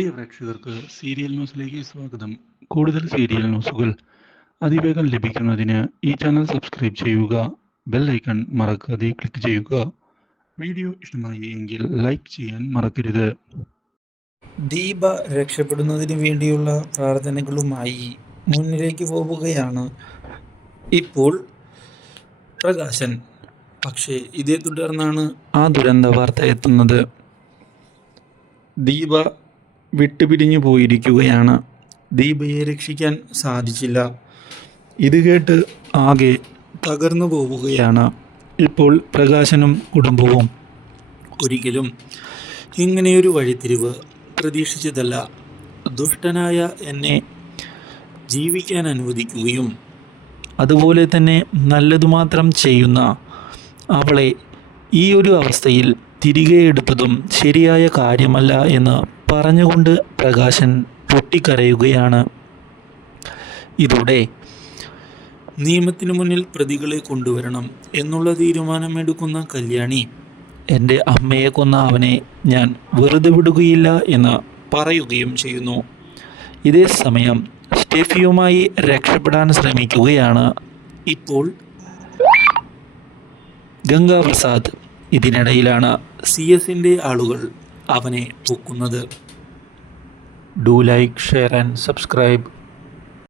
പ്രിയ പ്രേക്ഷകർക്ക് സീരിയൽ ന്യൂസിലേക്ക് സ്വാഗതം. കൂടുതൽ സീരിയൽ ന്യൂസുകൾ അതിവേഗം ലഭിക്കുന്നതിന് ഈ ചാനൽ സബ്സ്ക്രൈബ് ചെയ്യുക ബെൽ ഐക്കൺ മറക്കാതെ ക്ലിക്ക് ചെയ്യുക. വീഡിയോ ഇഷ്ടമായി എങ്കിൽ ലൈക്ക് ചെയ്യാൻ മറക്കരുത്. ദീപ രക്ഷപ്പെടുന്നതിന് വേണ്ടിയുള്ള പ്രാർത്ഥനകളുമായി മുന്നിലേക്ക് പോവുകയാണ് ഇപ്പോൾ പ്രകാശൻ. പക്ഷേ ഇതേ തുടർന്നാണ് ആ ദുരന്ത വാർത്ത എത്തുന്നത്. ദീപ വിട്ടുപിരിഞ്ഞു പോയിരിക്കുകയാണ്. ദീപയെ രക്ഷിക്കാൻ സാധിച്ചില്ല. ഇത് കേട്ട് ആകെ തകർന്നു പോവുകയാണ്. ഇപ്പോൾ പ്രകാശനും കുടുംബവും. ഒരിക്കലും ഇങ്ങനെയൊരു വഴിത്തിരിവ് പ്രതീക്ഷിച്ചതല്ല. ദുഷ്ടനായ എന്നെ ജീവിക്കാൻ അനുവദിക്കുകയും അതുപോലെ തന്നെ നല്ലതു മാത്രം ചെയ്യുന്ന അവളെ ഈ ഒരു അവസ്ഥയിൽ തിരികെ എടുത്തതും ശരിയായ കാര്യമല്ല എന്ന് പറഞ്ഞുകൊണ്ട് പ്രകാശൻ പൊട്ടിക്കരയുകയാണ്. ഇതോടെ നിയമത്തിനു മുന്നിൽ പ്രതികളെ കൊണ്ടുവരണം എന്നുള്ള തീരുമാനമെടുക്കുന്ന കല്യാണി എന്റെ അമ്മയെ കൊന്ന അവനെ ഞാൻ വെറുതെ വിടുകയില്ല എന്ന് പറയുകയും ചെയ്യുന്നു. ഇതേ സമയം സ്റ്റെഫിയുമായി രക്ഷപ്പെടാൻ ശ്രമിക്കുകയാണ്. ഇപ്പോൾ ഗംഗാപ്രസാദ് ഇതിനിടയിലാണ്. സി എസിന്റെ ആളുകൾ അവനെ പൂക്കുന്നത്. Do like share and subscribe